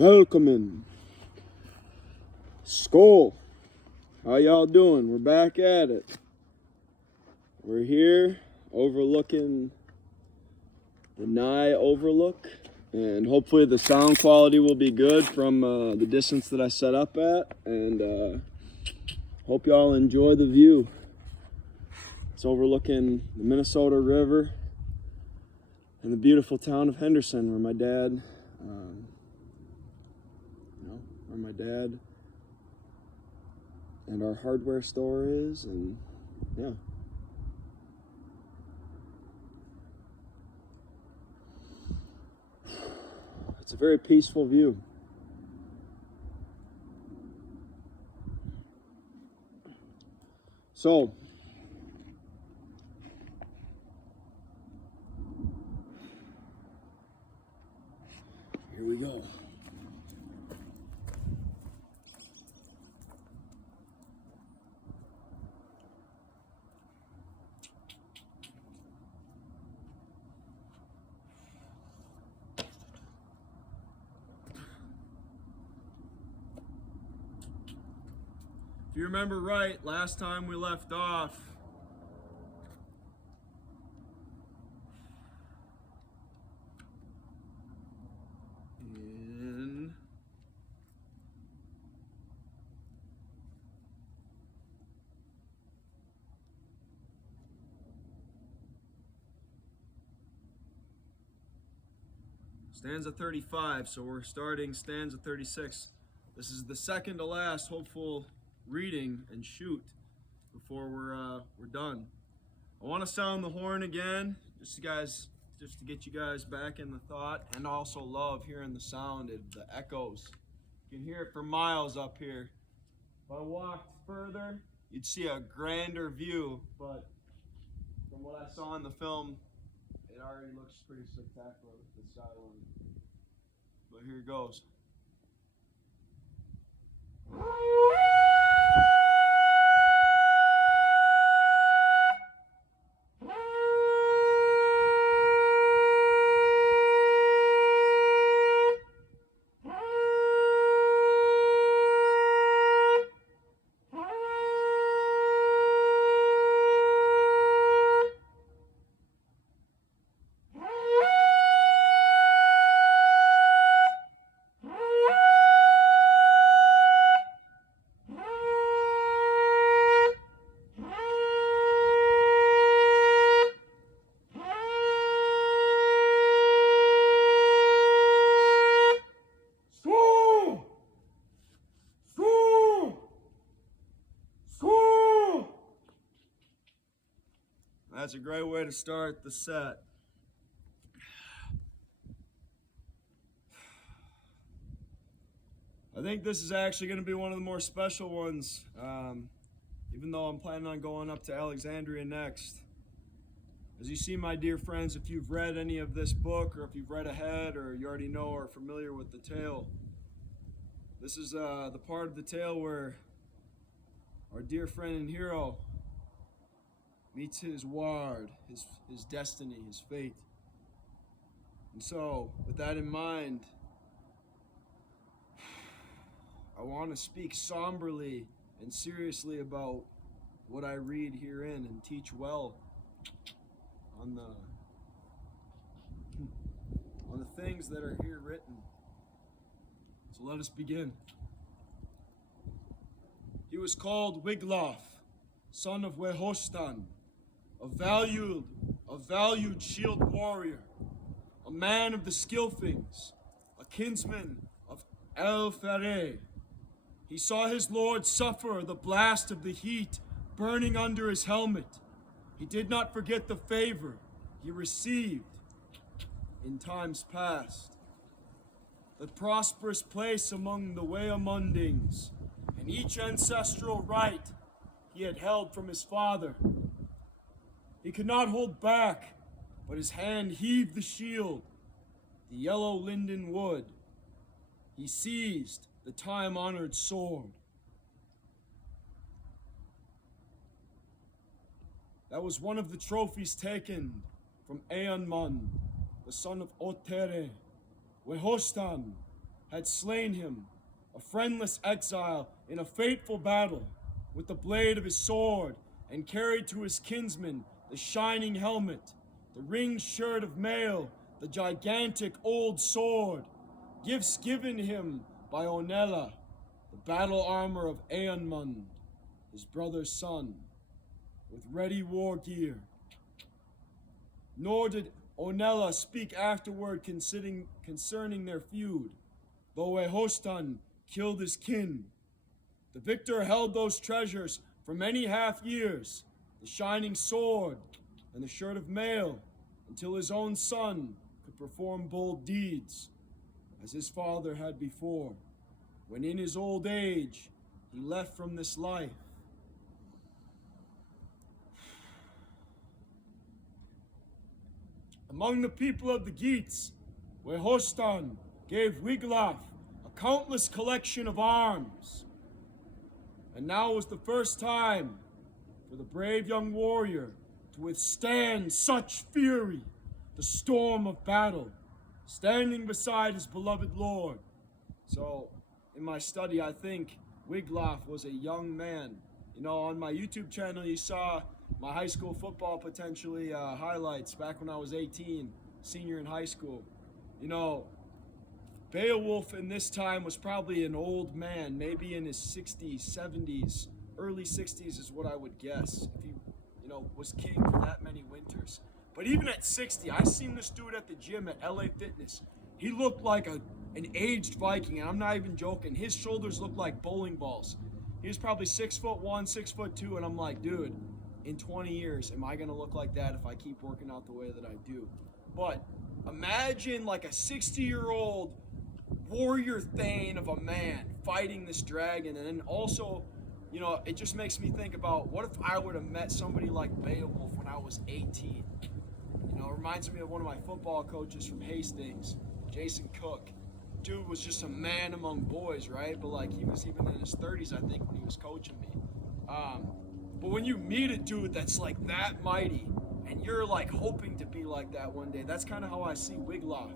Welcome. Skål. How y'all doing? We're back at it. We're here overlooking the Nye Overlook, and hopefully the sound quality will be good from the distance that I set up at, and hope y'all enjoy the view. It's overlooking the Minnesota River and the beautiful town of Henderson, where my dad and our hardware store is, and yeah. It's a very peaceful view. So, here we go. If you remember right, last time we left off, in stanza 35, so we're starting stanza 36. This is the second to last hopeful reading and shoot before we're done. I want to sound the horn again, just to get you guys back in the thought, and also love hearing the sound of the echoes. You can hear it for miles up here. If I walked further, you'd see a grander view, but from what I saw in the film, it already looks pretty spectacular with the skyline. But here it goes. That's a great way to start the set. I think this is actually going to be one of the more special ones, even though I'm planning on going up to Alexandria next. As you see, my dear friends, if you've read any of this book, or if you've read ahead, or you already know or are familiar with the tale, this is the part of the tale where our dear friend and hero meets his Wyrd, his destiny, his fate. And so, with that in mind, I want to speak somberly and seriously about what I read herein and teach well on the things that are here written. So let us begin. He was called Wiglaf, son of Wehostan, a valued shield warrior, a man of the Skilfings, a kinsman of Elfere. He saw his lord suffer the blast of the heat burning under his helmet. He did not forget the favor he received in times past. The prosperous place among the Weamundings, and each ancestral right he had held from his father. He could not hold back, but his hand heaved the shield, the yellow linden wood. He seized the time-honored sword. That was one of the trophies taken from Eanmund, the son of Otere, Wehostan, had slain him, a friendless exile in a fateful battle, with the blade of his sword, and carried to his kinsman the shining helmet, the ringed shirt of mail, the gigantic old sword, gifts given him by Onela, the battle armor of Eanmund, his brother's son, with ready war gear. Nor did Onela speak afterward concerning their feud, though Wehostan killed his kin. The victor held those treasures for many half years, the shining sword and the shirt of mail, until his own son could perform bold deeds, as his father had before, when in his old age he left from this life. Among the people of the Geats, Wehostan gave Wiglaf a countless collection of arms. And now was the first time for the brave young warrior to withstand such fury, the storm of battle, standing beside his beloved lord. So, in my study, I think Wiglaf was a young man. You know, on my YouTube channel, you saw my high school football potentially highlights back when I was 18, senior in high school. You know, Beowulf in this time was probably an old man, maybe in his 60s, 70s, early 60s is what I would guess, if he, was king for that many winters. But even at 60, I seen this dude at the gym at LA Fitness. He looked like an aged Viking, and I'm not even joking. His shoulders looked like bowling balls. He was probably 6'1", 6'2", and I'm like, dude, in 20 years, am I gonna look like that if I keep working out the way that I do? But imagine like a 60-year-old warrior thane of a man fighting this dragon. And then also, it just makes me think about, what if I would have met somebody like Beowulf when I was 18? It reminds me of one of my football coaches from Hastings, Jason Cook. Dude was just a man among boys, right? But like, he was even in his 30s, I think, when he was coaching me. But when you meet a dude that's like that mighty, and you're like hoping to be like that one day, that's kind of how I see Wiglaf.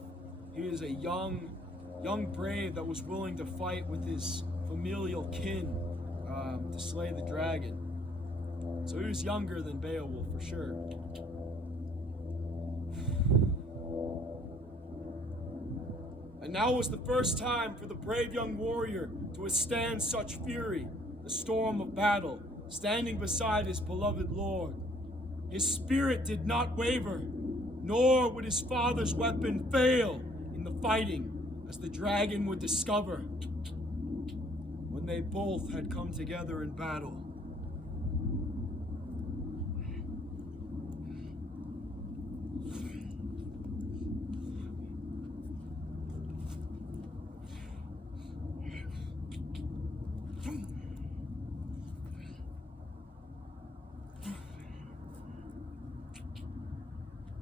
He was a young brave that was willing to fight with his familial kin to slay the dragon. So he was younger than Beowulf for sure. And now was the first time for the brave young warrior to withstand such fury, the storm of battle, standing beside his beloved lord. His spirit did not waver, nor would his father's weapon fail in the fighting, as the dragon would discover when they both had come together in battle.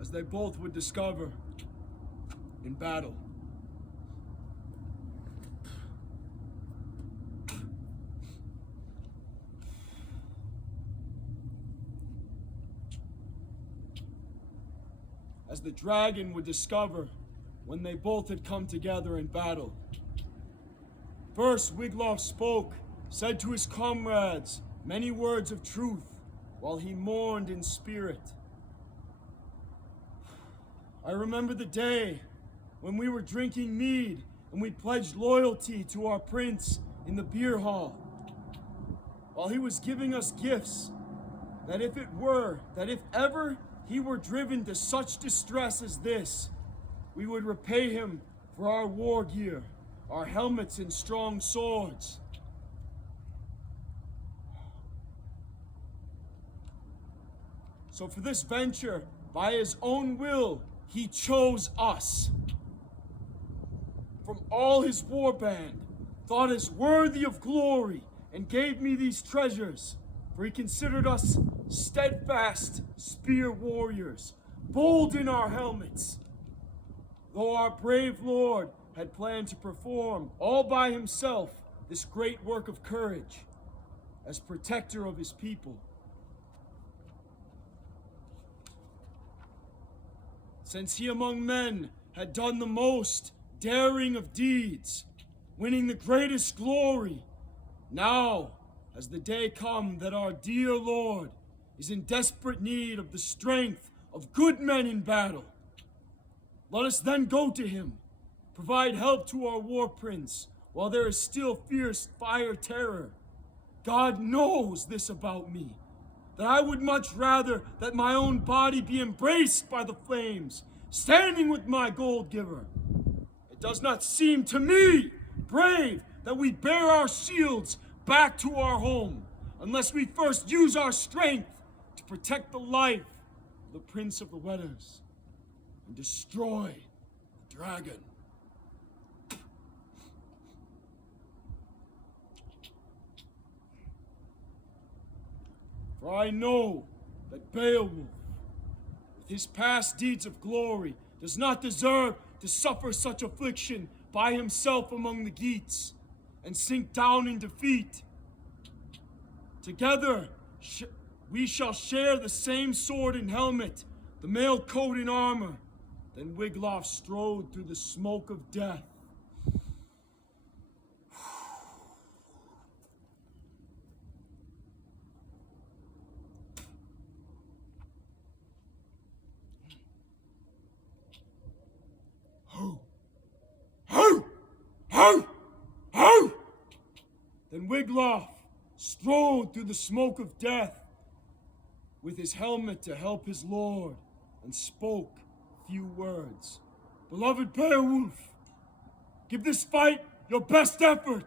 As they both would discover in battle. As the dragon would discover when they both had come together in battle. First, Wiglaf spoke, said to his comrades many words of truth, while he mourned in spirit. I remember the day when we were drinking mead and we pledged loyalty to our prince in the beer hall, while he was giving us gifts, that if ever he were driven to such distress as this, we would repay him for our war gear, our helmets and strong swords. So for this venture, by his own will, he chose us. From all his warband, thought us worthy of glory, and gave me these treasures, for he considered us steadfast spear warriors, bold in our helmets. Though our brave lord had planned to perform all by himself this great work of courage, as protector of his people. Since he among men had done the most daring of deeds, winning the greatest glory. Now has the day come that our dear Lord is in desperate need of the strength of good men in battle. Let us then go to him, provide help to our war prince while there is still fierce fire terror. God knows this about me, that I would much rather that my own body be embraced by the flames, standing with my gold giver. It does not seem to me brave that we bear our shields back to our home, unless we first use our strength to protect the life of the Prince of the Wetters and destroy the dragon. For I know that Beowulf, with his past deeds of glory, does not deserve to suffer such affliction by himself among the Geats and sink down in defeat. Together, we shall share the same sword and helmet, the mail coat and armor. Then Wiglaf strode through the smoke of death. Then Wiglaf strode through the smoke of death with his helmet to help his lord and spoke few words. Beloved Beowulf, give this fight your best effort.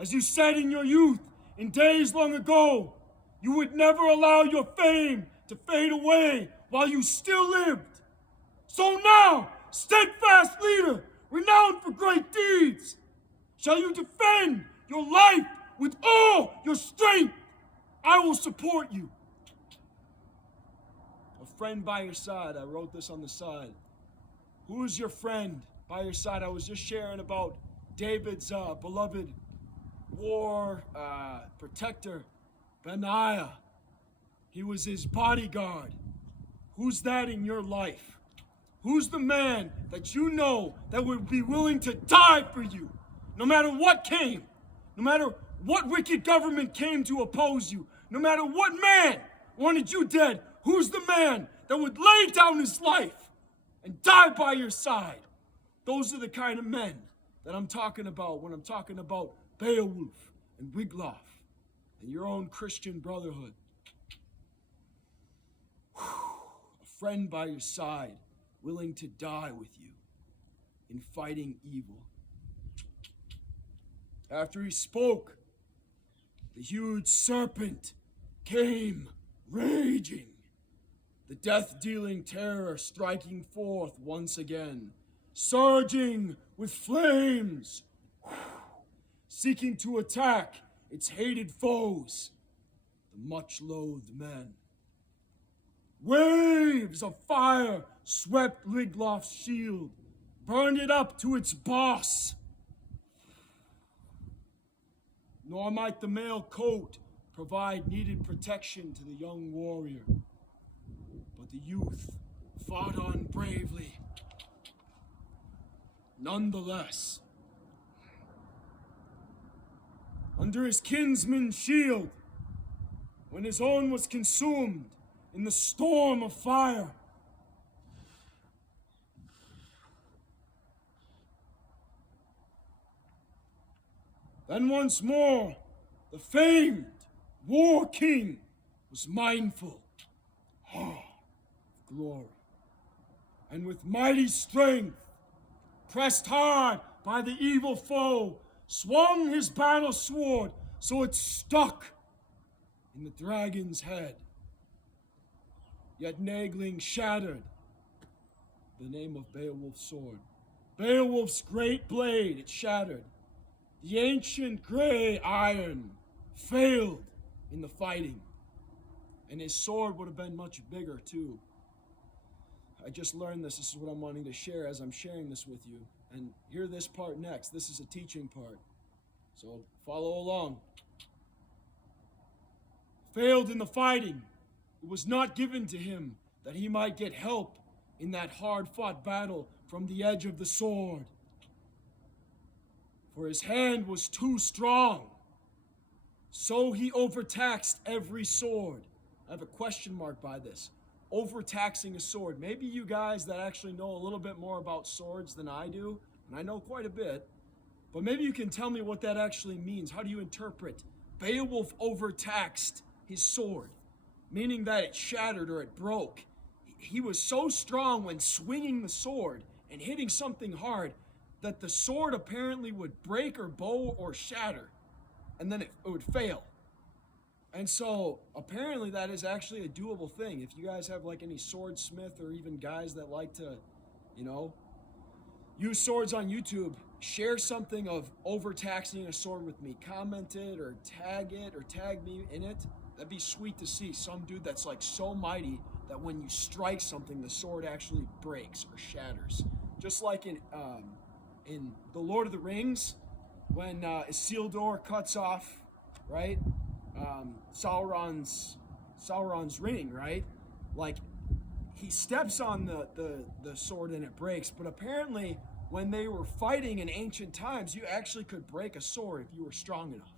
As you said in your youth, in days long ago, you would never allow your fame to fade away while you still lived. So now, steadfast leader, renowned for great deeds, shall you defend your life with all your strength. I will support you. A friend by your side. I wrote this on the side. Who is your friend by your side? I was just sharing about David's beloved war protector, Benaiah. He was his bodyguard. Who's that in your life? Who's the man that you know that would be willing to die for you, no matter what came, no matter what wicked government came to oppose you, no matter what man wanted you dead? Who's the man that would lay down his life and die by your side? Those are the kind of men that I'm talking about when I'm talking about Beowulf and Wiglaf and your own Christian brotherhood. A friend by your side, willing to die with you in fighting evil. After he spoke, the huge serpent came raging, the death-dealing terror striking forth once again, surging with flames, seeking to attack its hated foes, the much-loathed men. Waves of fire swept Wiglaf's shield, burned it up to its boss. Nor might the mail coat provide needed protection to the young warrior. But the youth fought on bravely. Nonetheless, under his kinsman's shield, when his own was consumed in the storm of fire, then once more, the famed war king was mindful of glory, and with mighty strength, pressed hard by the evil foe, swung his battle sword so it stuck in the dragon's head. Yet Nagling shattered the name of Beowulf's sword. Beowulf's great blade, it shattered. The ancient gray iron failed in the fighting, and his sword would have been much bigger too. I just learned this. This is what I'm wanting to share as I'm sharing this with you. And hear this part next. This is a teaching part, so follow along. Failed in the fighting. It was not given to him that he might get help in that hard-fought battle from the edge of the sword. For his hand was too strong. So he overtaxed every sword. I have a question mark by this. Overtaxing a sword. Maybe you guys that actually know a little bit more about swords than I do, and I know quite a bit, but maybe you can tell me what that actually means. How do you interpret Beowulf overtaxed his sword? Meaning that it shattered or it broke. He was so strong when swinging the sword and hitting something hard that the sword apparently would break or bow or shatter, and then it would fail. And so apparently that is actually a doable thing. If you guys have like any swordsmith or even guys that like to, use swords on YouTube, share something of overtaxing a sword with me. Comment it or tag me in it. That'd be sweet to see. Some dude that's like so mighty that when you strike something, the sword actually breaks or shatters. Just like in The Lord of the Rings, when Isildur cuts off, right, Sauron's ring, right? Like, he steps on the sword and it breaks. But apparently, when they were fighting in ancient times, you actually could break a sword if you were strong enough.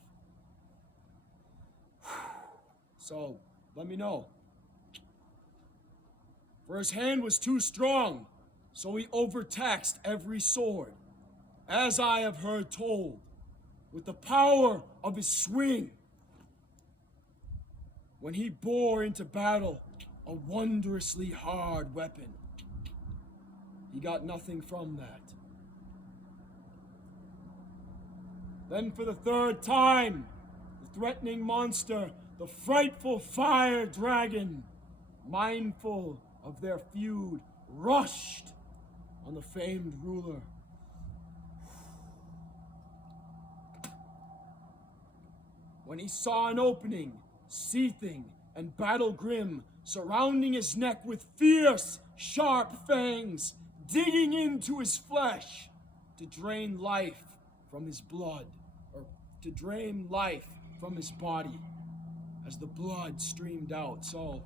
So, let me know. For his hand was too strong, so he overtaxed every sword, as I have heard told, with the power of his swing. When he bore into battle a wondrously hard weapon, he got nothing from that. Then for the third time, the threatening monster, the frightful fire dragon, mindful of their feud, rushed on the famed ruler. When he saw an opening, seething and battle grim, surrounding his neck with fierce, sharp fangs, digging into his flesh to drain life from his blood, or to drain life from his body as the blood streamed out. So,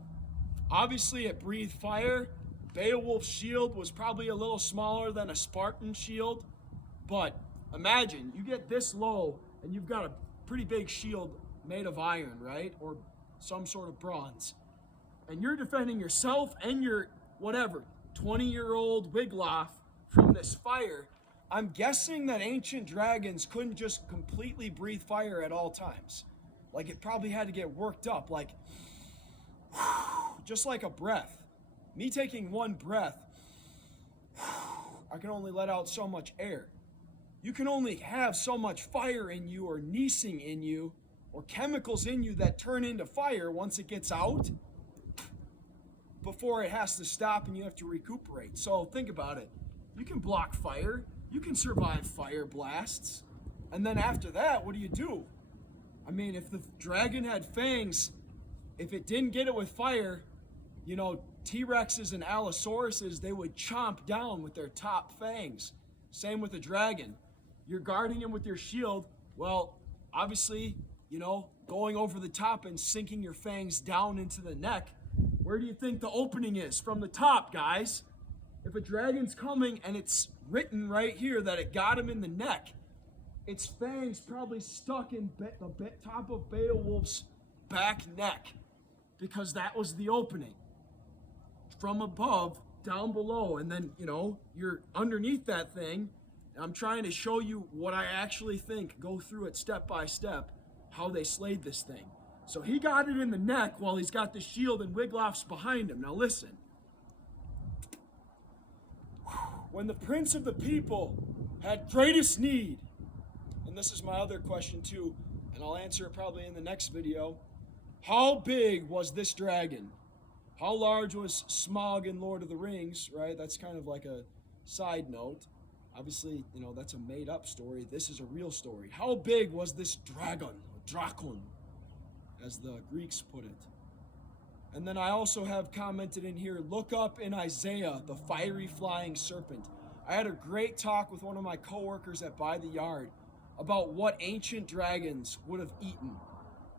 obviously it breathed fire. Beowulf's shield was probably a little smaller than a Spartan shield, but imagine you get this low and you've got a pretty big shield made of iron, right? Or some sort of bronze. And you're defending yourself and your, 20-year-old Wiglaf from this fire. I'm guessing that ancient dragons couldn't just completely breathe fire at all times. Like, it probably had to get worked up, like, just like a breath. Me taking one breath, I can only let out so much air. You can only have so much fire in you, or neasing in you, or chemicals in you that turn into fire once it gets out, before it has to stop and you have to recuperate. So think about it. You can block fire. You can survive fire blasts. And then after that, what do? I mean, if the dragon had fangs, if it didn't get it with fire, T-Rexes and Allosauruses, they would chomp down with their top fangs. Same with the dragon. You're guarding him with your shield. Well, obviously, going over the top and sinking your fangs down into the neck. Where do you think the opening is? From the top, guys. If a dragon's coming and it's written right here that it got him in the neck, its fangs probably stuck in the top of Beowulf's back neck, because that was the opening. From above, down below, and then, you're underneath that thing. I'm trying to show you what I actually think, go through it step by step, how they slayed this thing. So he got it in the neck while he's got the shield and Wiglaf's behind him. Now listen. When the prince of the people had greatest need, and this is my other question too, and I'll answer it probably in the next video. How big was this dragon? How large was Smaug in Lord of the Rings, right? That's kind of like a side note. Obviously, that's a made-up story. This is a real story. How big was this dragon, or drakon, as the Greeks put it? And then I also have commented in here, look up in Isaiah, the fiery flying serpent. I had a great talk with one of my coworkers at By the Yard about what ancient dragons would have eaten.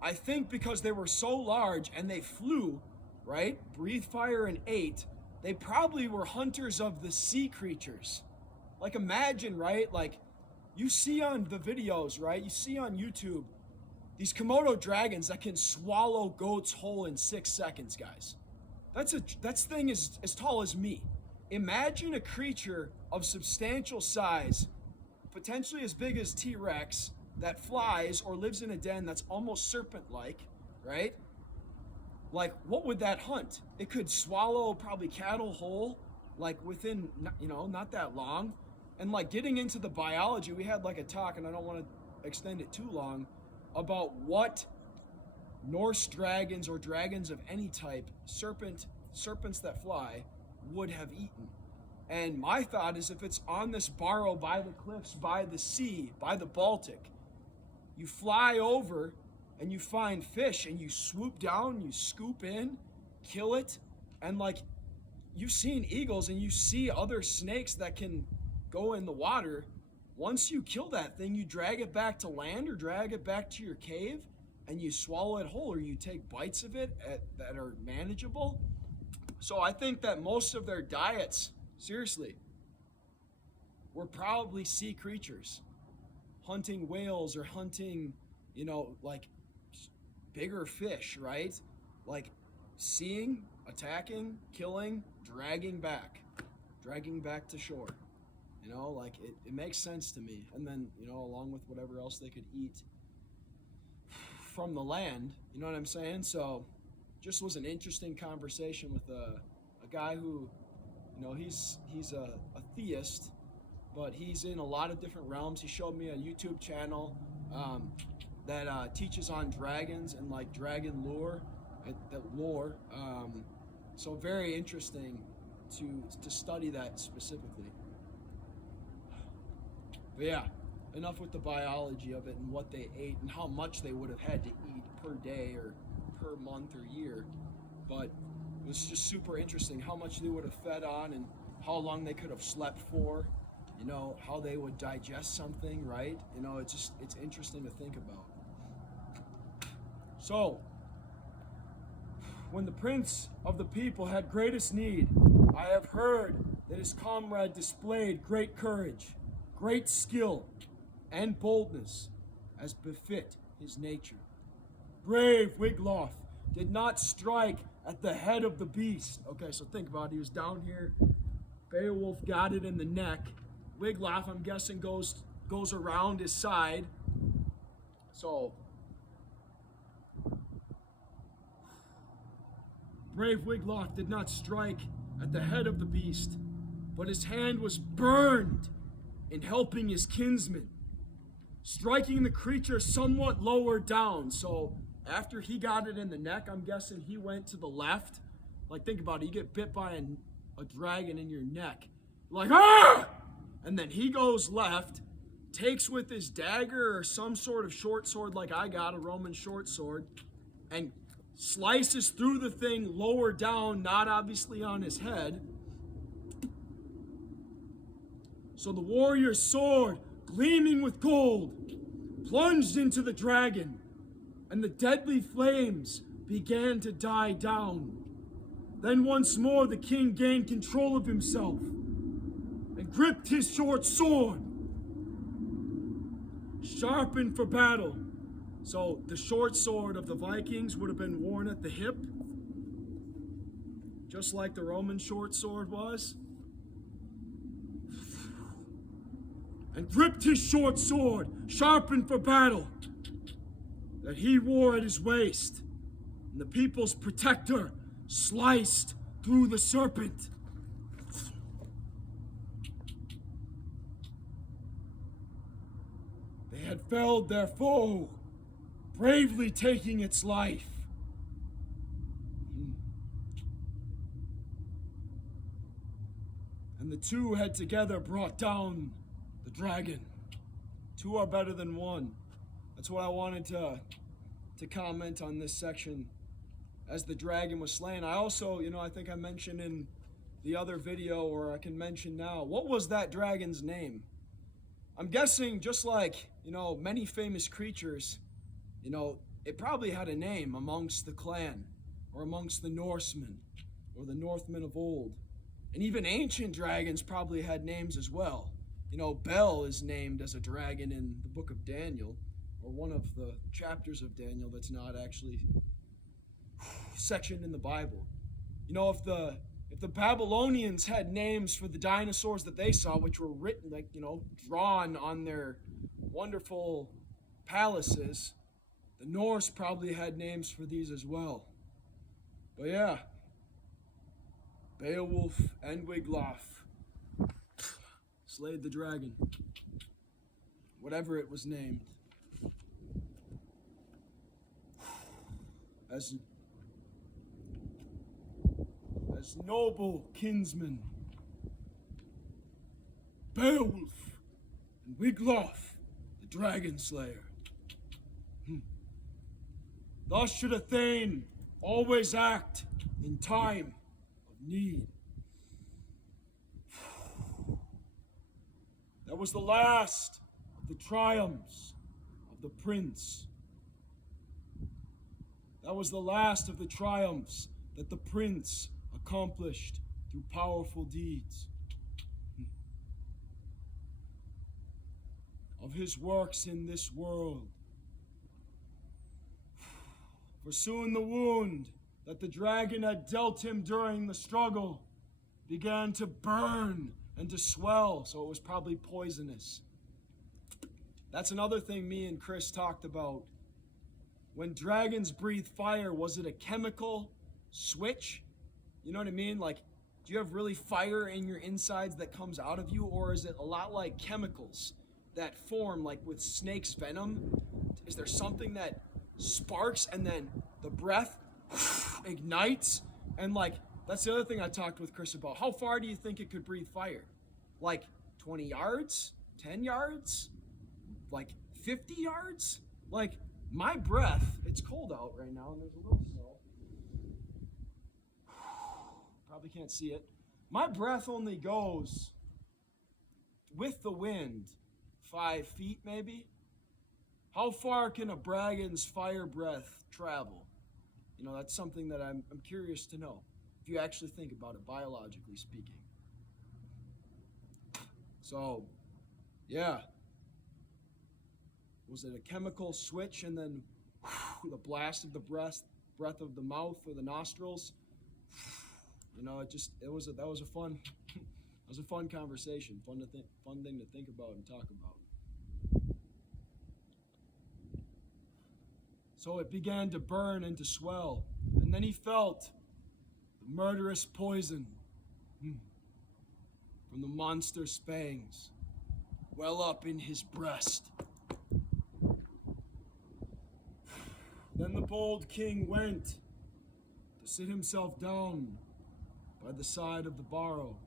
I think because they were so large and they flew, right? Breathed fire and ate, they probably were hunters of the sea creatures. Like, imagine, right? Like, you see on the videos, right? You see on YouTube these Komodo dragons that can swallow goats whole in 6 seconds, guys. That thing is as tall as me. Imagine a creature of substantial size, potentially as big as T-Rex, that flies or lives in a den that's almost serpent-like, right? Like, what would that hunt? It could swallow probably cattle whole, like within, not that long. And like getting into the biology, we had like a talk, and I don't want to extend it too long, about what Norse dragons or dragons of any type, serpents that fly, would have eaten. And my thought is, if it's on this Barrow by the cliffs, by the sea, by the Baltic, you fly over and you find fish and you swoop down, you scoop in, kill it, and like you've seen eagles and you see other snakes that can go in the water. Once you kill that thing, you drag it back to land or drag it back to your cave and you swallow it whole, or you take bites of it that are manageable. So I think that most of their diets, seriously, were probably sea creatures, hunting whales or hunting, like bigger fish, right? Like seeing, attacking, killing, dragging back to shore. Like it makes sense to me. And then, along with whatever else they could eat from the land, you know what I'm saying? So just was an interesting conversation with a guy who, he's a theist, but he's in a lot of different realms. He showed me a YouTube channel that teaches on dragons and like dragon lore, so very interesting to study that specifically. But yeah, enough with the biology of it and what they ate and how much they would have had to eat per day or per month or year. But it was just super interesting how much they would have fed on and how long they could have slept for, how they would digest something, right? It's interesting to think about. So, when the prince of the people had greatest need, I have heard that his comrade displayed great courage, great skill, and boldness, as befit his nature. Brave Wiglaf did not strike at the head of the beast. Okay, so think about it. He was down here. Beowulf got it in the neck. Wiglaf, I'm guessing, goes around his side. So, brave Wiglaf did not strike at the head of the beast, but his hand was burned in helping his kinsman, striking the creature somewhat lower down. So after he got it in the neck, I'm guessing he went to the left. Like, think about it. You get bit by a dragon in your neck. Like, ah! And then he goes left, takes with his dagger or some sort of short sword like I got, a Roman short sword, and slices through the thing lower down, not obviously on his head. So the warrior's sword, gleaming with gold, plunged into the dragon, and the deadly flames began to die down. Then once more the king gained control of himself and gripped his short sword, sharpened for battle. So the short sword of the Vikings would have been worn at the hip, just like the Roman short sword was. And gripped his short sword, sharpened for battle, that he wore at his waist, and the people's protector sliced through the serpent. They had felled their foe, bravely taking its life. And the two had together brought down the dragon. Two are better than one. That's what I wanted to comment on this section as the dragon was slain. I also, I think I mentioned in the other video, or I can mention now, what was that dragon's name? I'm guessing just like, many famous creatures, it probably had a name amongst the clan or amongst the Norsemen or the Northmen of old. And even ancient dragons probably had names as well. You know, Bel is named as a dragon in the book of Daniel, or one of the chapters of Daniel that's not actually sectioned in the Bible. You know, if the Babylonians had names for the dinosaurs that they saw, which were written, like, you know, drawn on their wonderful palaces, the Norse probably had names for these as well. But yeah, Beowulf and Wiglaf slayed the dragon, whatever it was named. As noble kinsmen, Beowulf and Wiglaf, the dragon slayer. Thus should a thane always act in time of need. That was the last of the triumphs of the prince. That was the last of the triumphs that the prince accomplished through powerful deeds. Of his works in this world. For soon the wound that the dragon had dealt him during the struggle began to burn and to swell, so it was probably poisonous. That's another thing me and Chris talked about. When dragons breathe fire, was it a chemical switch? You know what I mean? Like, do you have really fire in your insides that comes out of you, or is it a lot like chemicals that form, like with snake's venom? Is there something that sparks and then the breath ignites? And like, that's the other thing I talked with Chris about. How far do you think it could breathe fire? Like 20 yards? 10 yards? Like 50 yards? Like, my breath, it's cold out right now and there's a little snow. Probably can't see it. My breath only goes with the wind 5 feet maybe. How far can a dragon's fire breath travel? You know, that's something that I'm curious to know, if you actually think about it, biologically speaking. So, yeah. Was it a chemical switch and then the blast of the breath of the mouth or the nostrils? You know, that was a fun conversation, fun thing to think about and talk about. So it began to burn and to swell, and then he felt the murderous poison from the monster's fangs well up in his breast. Then the bold king went to sit himself down by the side of the Barrow.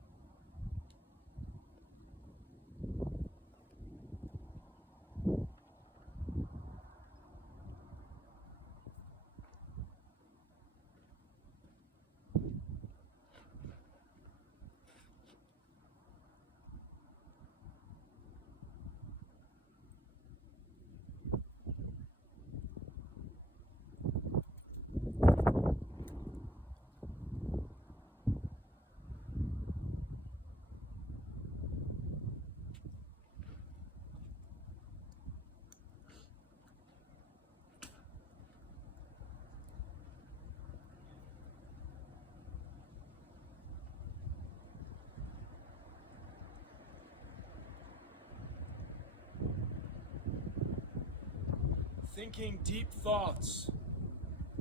Thinking deep thoughts,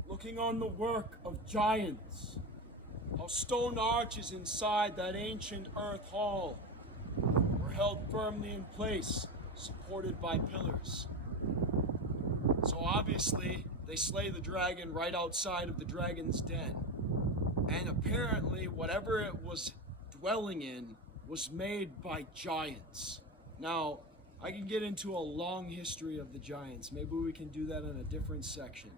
looking on the work of giants, how stone arches inside that ancient earth hall were held firmly in place, supported by pillars. So obviously, they slay the dragon right outside of the dragon's den. And apparently, whatever it was dwelling in was made by giants. Now, I can get into a long history of the giants. Maybe we can do that in a different section,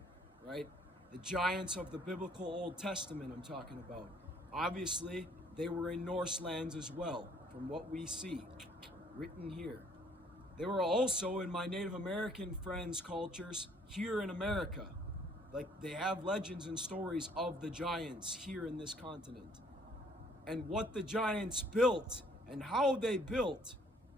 right? The giants of the biblical Old Testament I'm talking about. Obviously, they were in Norse lands as well, from what we see, written here. They were also in my Native American friends' cultures here in America. Like, they have legends and stories of the giants here in this continent. And what the giants built and how they built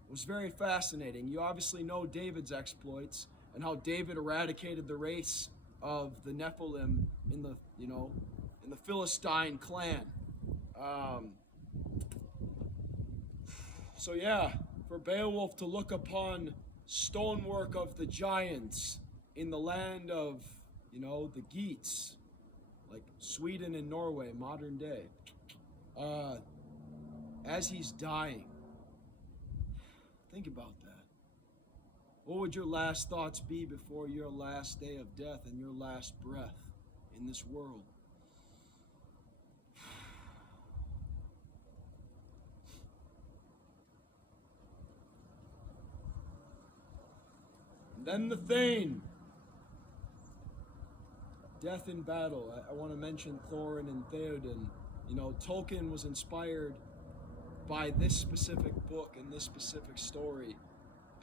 was very fascinating. You obviously know David's exploits and how David eradicated the race of the Nephilim in the, in the Philistine clan. So yeah, for Beowulf to look upon stonework of the giants in the land of, the Geats, like Sweden and Norway, modern day, as he's dying, think about that. What would your last thoughts be before your last day of death and your last breath in this world? And then the Thane. Death in battle. I want to mention Thorin and Theoden. Tolkien was inspired by this specific book and this specific story.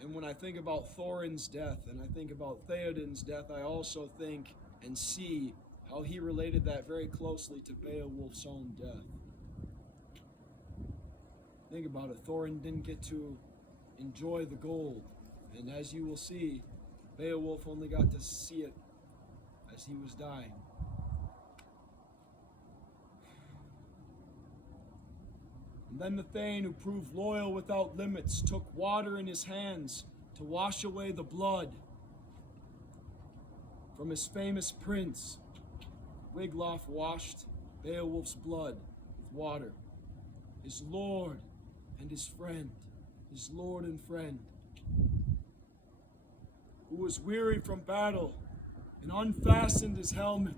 And when I think about Thorin's death and I think about Theoden's death, I also think and see how he related that very closely to Beowulf's own death. Think about it. Thorin didn't get to enjoy the gold. And as you will see, Beowulf only got to see it as he was dying. And then the Thane, who proved loyal without limits, took water in his hands to wash away the blood from his famous prince. Wiglaf washed Beowulf's blood with water. His lord and his friend, his lord and friend, who was weary from battle and unfastened his helmet.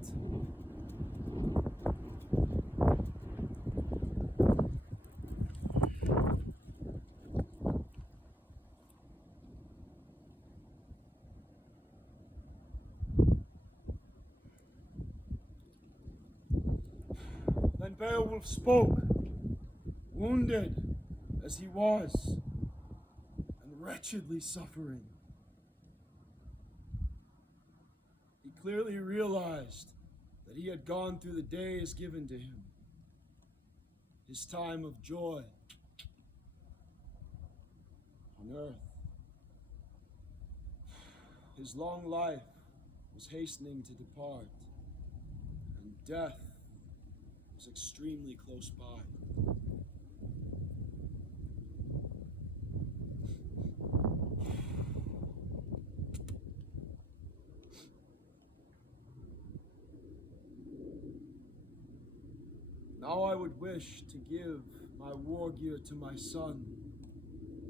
Then Beowulf spoke, wounded as he was, and wretchedly suffering. He clearly realized that he had gone through the days given to him, his time of joy on earth. His long life was hastening to depart, and death was extremely close by. Now I would wish to give my war gear to my son,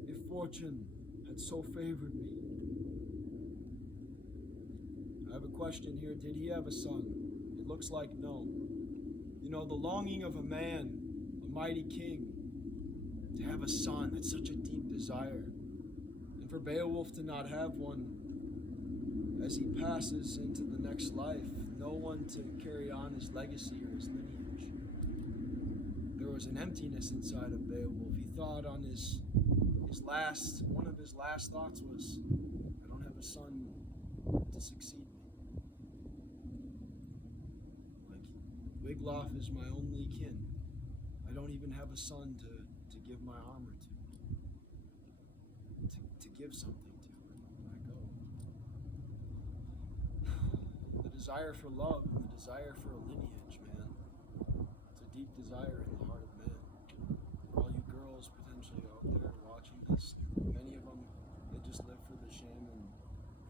if fortune had so favored me. I have a question here. Did he have a son? It looks like no. The longing of a man, a mighty king, to have a son, that's such a deep desire. And for Beowulf to not have one as he passes into the next life, no one to carry on his legacy or his lineage. There was an emptiness inside of Beowulf. He thought on one of his last thoughts was, I don't have a son to succeed me. Wiglaf is my only kin. I don't even have a son to give my armor to give something to when I go. The desire for love and the desire for a lineage, man. It's a deep desire in the heart of man. For all you girls potentially out there watching this, many of them, they just live for the shame and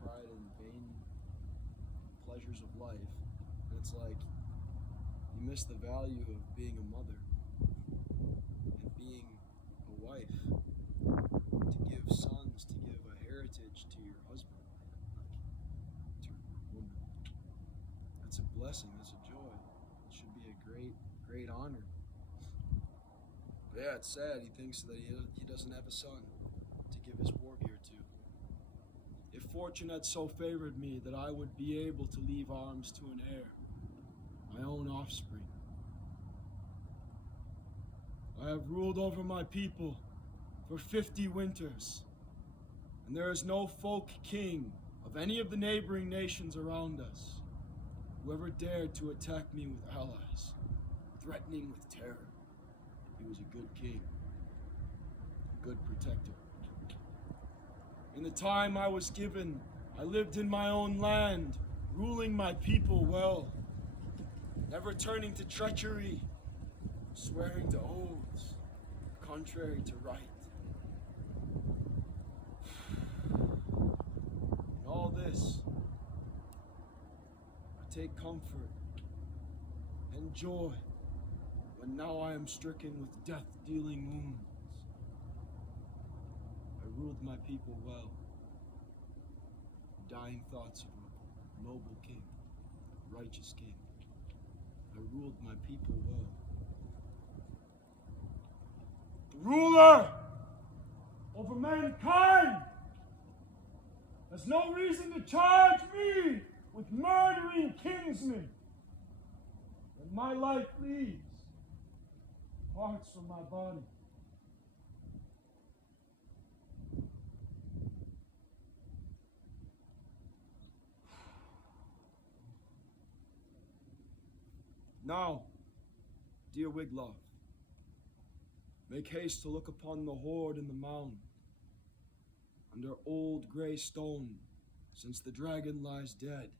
pride and vain pleasures of life. And it's like, you miss the value of being a mother and being a wife, to give sons, to give a heritage to your husband, to your woman. That's a blessing, that's a joy. It should be a great honor. But yeah, it's sad. He thinks that he doesn't have a son to give his war gear to. If fortune had so favored me that I would be able to leave arms to an heir, my own offspring. I have ruled over my people for 50 winters, and there is no folk king of any of the neighboring nations around us who ever dared to attack me with allies, threatening with terror. He was a good king, a good protector. In the time I was given, I lived in my own land, ruling my people well, never turning to treachery, swearing to oaths, contrary to right. In all this, I take comfort and joy when now I am stricken with death-dealing wounds. I ruled my people well, dying thoughts of a noble king, a righteous king. I ruled my people well. The ruler over mankind has no reason to charge me with murdering kinsmen. When my life leaves, parts from my body. Now, dear Wiglaf, make haste to look upon the hoard in the mound, under old gray stone, since the dragon lies dead.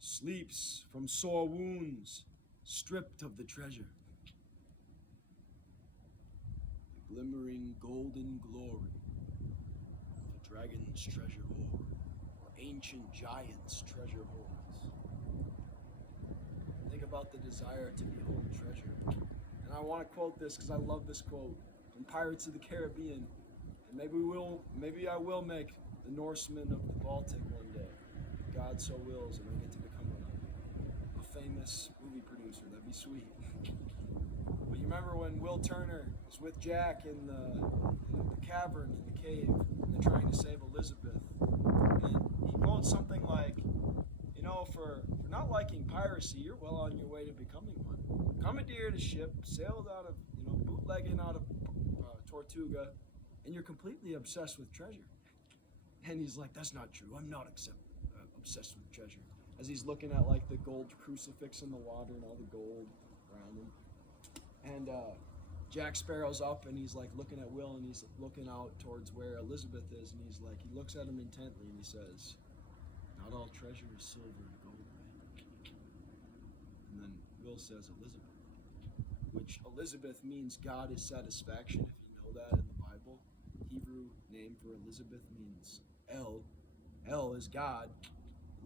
Sleeps from sore wounds, stripped of the treasure. The glimmering golden glory of the dragon's treasure hoard, or ancient giants' treasure hoards. Think about the desire to behold treasure. And I want to quote this because I love this quote from Pirates of the Caribbean. And maybe I will make the Norsemen of the Baltic one day. If God so wills, and I get to become a famous movie producer. That'd be sweet. But you remember when Will Turner was with Jack in the cavern in the cave, and they're trying to save Elizabeth, and he quotes something like, you know, for not liking piracy, you're well on your way to becoming one. Commandeered a ship, sailed out of, bootlegging out of Tortuga, and you're completely obsessed with treasure. And he's like, that's not true. I'm not obsessed with treasure. As he's looking at like the gold crucifix in the water and all the gold around him. And Jack Sparrow's up and he's like looking at Will and he's looking out towards where Elizabeth is, and he's like, he looks at him intently and he says, not all treasure is silver and gold, right? And then Will says Elizabeth, which Elizabeth means God is satisfaction, if you know that in the Bible. Hebrew name for Elizabeth means El. El is God.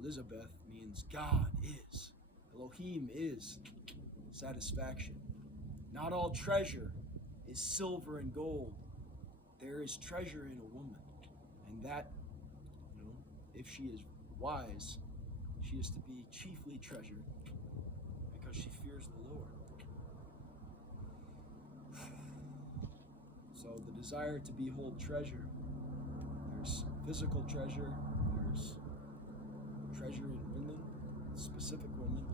Elizabeth means God is. Elohim is satisfaction. Not all treasure is silver and gold. There is treasure in a woman. And that, if she is wise, she is to be chiefly treasured because she fears the Lord. So the desire to behold treasure, there's physical treasure, there's treasure in women, specific women,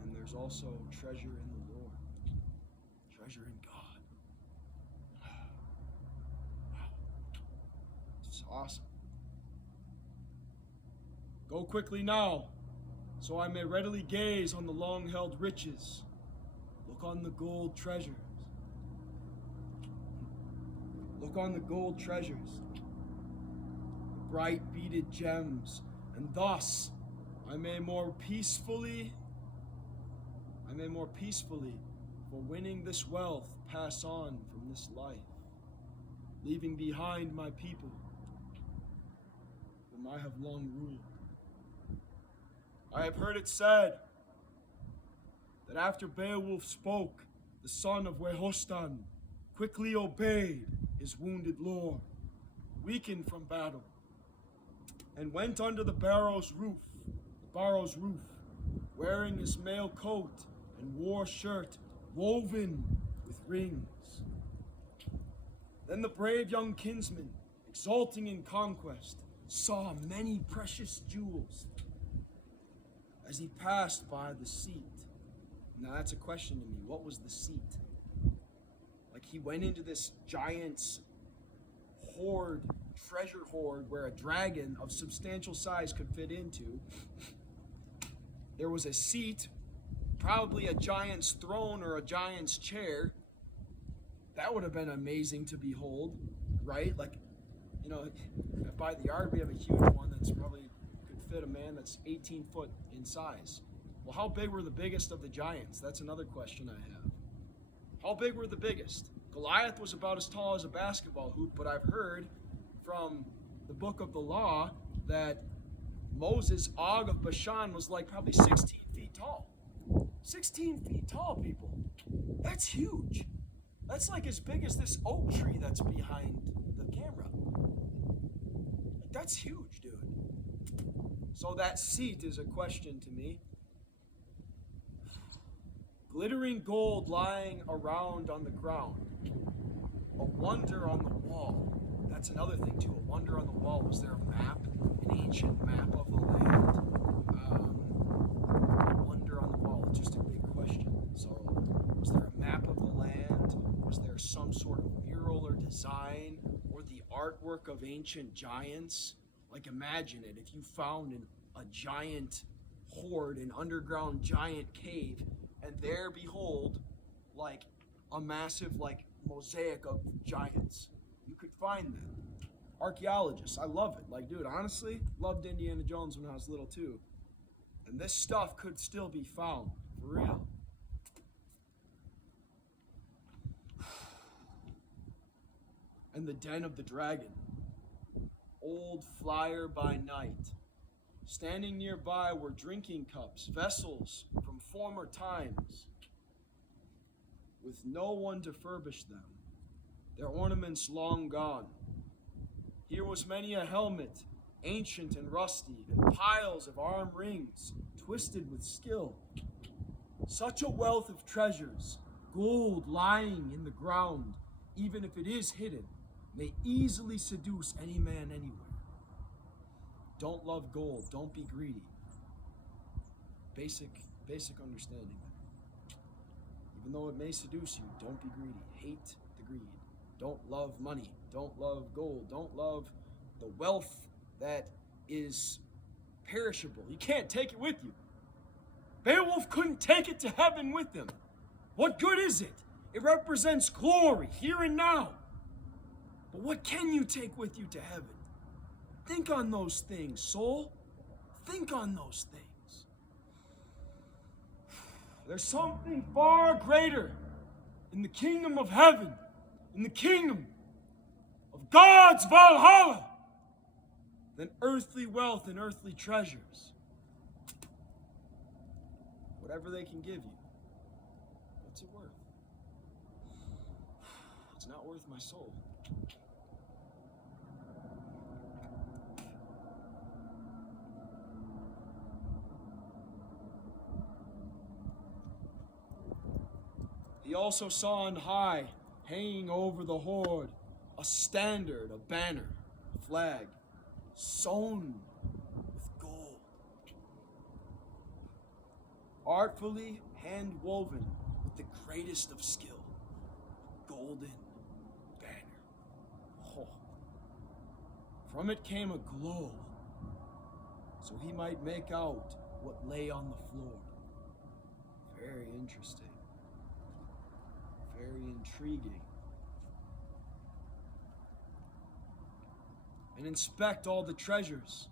and there's also treasure in the Lord, treasure in God. Wow, it's awesome. Go quickly now, so I may readily gaze on the long-held riches. Look on the gold treasures. Look on the gold treasures, the bright beaded gems, and thus I may more peacefully, for winning this wealth, pass on from this life, leaving behind my people, whom I have long ruled. I have heard it said that after Beowulf spoke, the son of Wyrd quickly obeyed his wounded lord, weakened from battle, and went under the Barrow's roof, wearing his mail coat and war shirt woven with rings. Then the brave young kinsman, exulting in conquest, saw many precious jewels as he passed by the seat. Now that's a question to me. What was the seat? Like he went into this giant's hoard, treasure hoard, where a dragon of substantial size could fit into. There was a seat, probably a giant's throne or a giant's chair. That would have been amazing to behold, right? Like, you know, by the yard we have a huge one that's probably could fit a man that's 18 foot in size. Well, how big were the biggest of the giants? That's another question I have. How big were the biggest? Goliath was about as tall as a basketball hoop, but I've heard from the book of the law that Moses, Og of Bashan, was like probably 16 feet tall. 16 feet tall, people. That's huge. That's like as big as this oak tree that's behind the camera. Like, that's huge, dude. So that seat is a question to me. Glittering gold lying around on the ground. A wonder on the wall. That's another thing too. A wonder on the wall. Was there a map? An ancient map of the land? A wonder on the wall. It's just a big question. So, was there a map of the land? Was there some sort of mural or design? Or the artwork of ancient giants? Like, imagine it. If you found a giant hoard, an underground giant cave, and there behold, like, a massive, like, mosaic of giants. You could find them. Archaeologists, I love it. Like, dude, honestly, loved Indiana Jones when I was little too. And this stuff could still be found, for real. And the den of the dragon. Old flyer by night. Standing nearby were drinking cups, vessels from former times, with no one to furbish them, their ornaments long gone. Here was many a helmet, ancient and rusty, and piles of arm rings, twisted with skill. Such a wealth of treasures, gold lying in the ground, even if it is hidden, may easily seduce any man anywhere. Don't love gold, don't be greedy. Basic understanding. Even though it may seduce you, don't be greedy. Hate the greed. Don't love money. Don't love gold. Don't love the wealth that is perishable. You can't take it with you. Beowulf couldn't take it to heaven with him. What good is it? It represents glory here and now. But what can you take with you to heaven? Think on those things, soul. Think on those things. There's something far greater in the kingdom of heaven, in the kingdom of God's Valhalla, than earthly wealth and earthly treasures. Whatever they can give you, what's it worth? It's not worth my soul. He also saw on high, hanging over the hoard, a standard, a banner, a flag, sewn with gold. Artfully hand-woven with the greatest of skill, a golden banner. Oh. From it came a glow, so he might make out what lay on the floor. Very interesting. Very intriguing. And inspect all the treasures,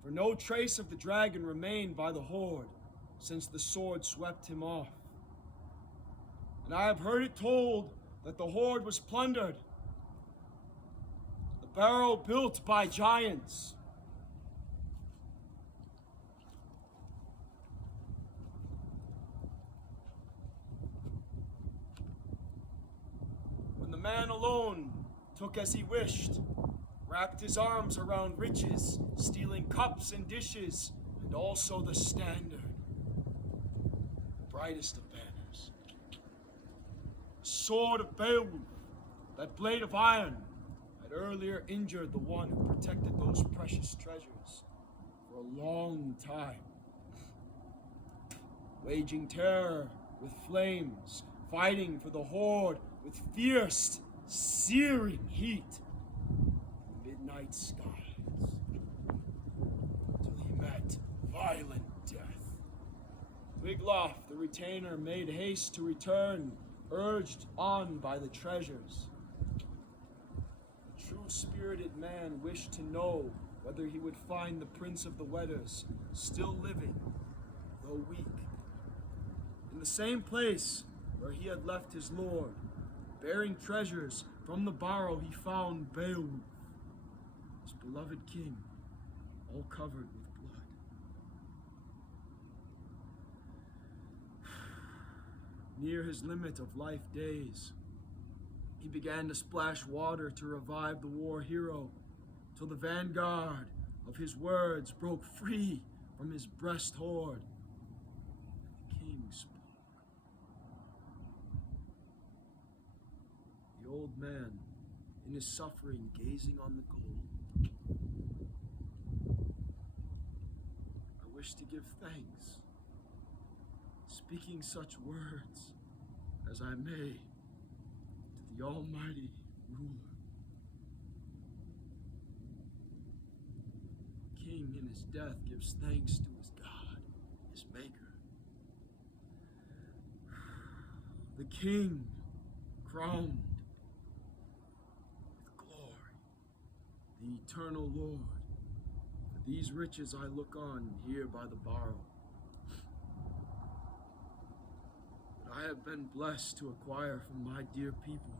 for no trace of the dragon remained by the hoard, since the sword swept him off. And I have heard it told that the hoard was plundered, the Barrow built by giants. Man alone took as he wished, wrapped his arms around riches, stealing cups and dishes, and also the standard, the brightest of banners. The sword of Beowulf, that blade of iron, had earlier injured the one who protected those precious treasures for a long time, waging terror with flames, fighting for the hoard with fierce, searing heat in the midnight skies, till he met violent death. Wiglaf, the retainer, made haste to return, urged on by the treasures. The true-spirited man wished to know whether he would find the Prince of the Wedders still living, though weak. In the same place where he had left his lord, bearing treasures from the Barrow, he found Beowulf, his beloved king, all covered with blood. Near his limit of life days, he began to splash water to revive the war hero, till the vanguard of his words broke free from his breast hoard. The king spoke. The old man, in his suffering, gazing on the gold. I wish to give thanks, speaking such words as I may to the Almighty Ruler. King in his death gives thanks to his God, his Maker. The King crowned with glory, the eternal Lord. For these riches I look on here by the Barrow. But I have been blessed to acquire from my dear people,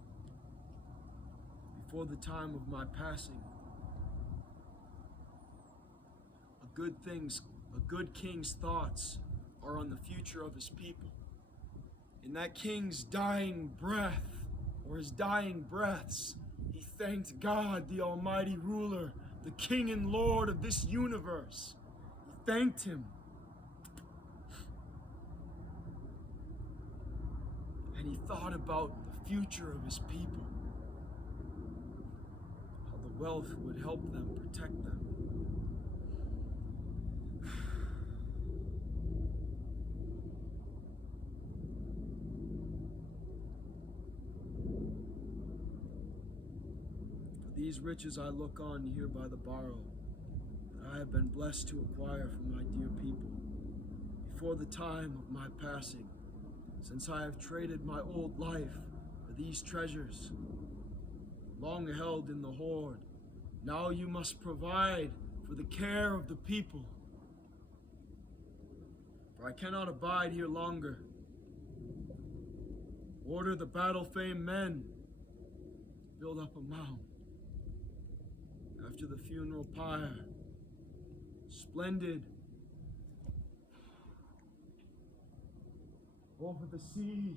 before the time of my passing, a good king's thoughts are on the future of his people. In that king's dying breath, or his dying breaths, he thanked God, the Almighty Ruler, the King and Lord of this universe. He thanked him. And he thought about the future of his people, how the wealth would help them, protect them. These riches I look on here by the Barrow, that I have been blessed to acquire from my dear people, before the time of my passing, since I have traded my old life for these treasures, long held in the hoard. Now you must provide for the care of the people, for I cannot abide here longer. Order the battle-famed men to build up a mound after the funeral pyre, splendid, over the sea,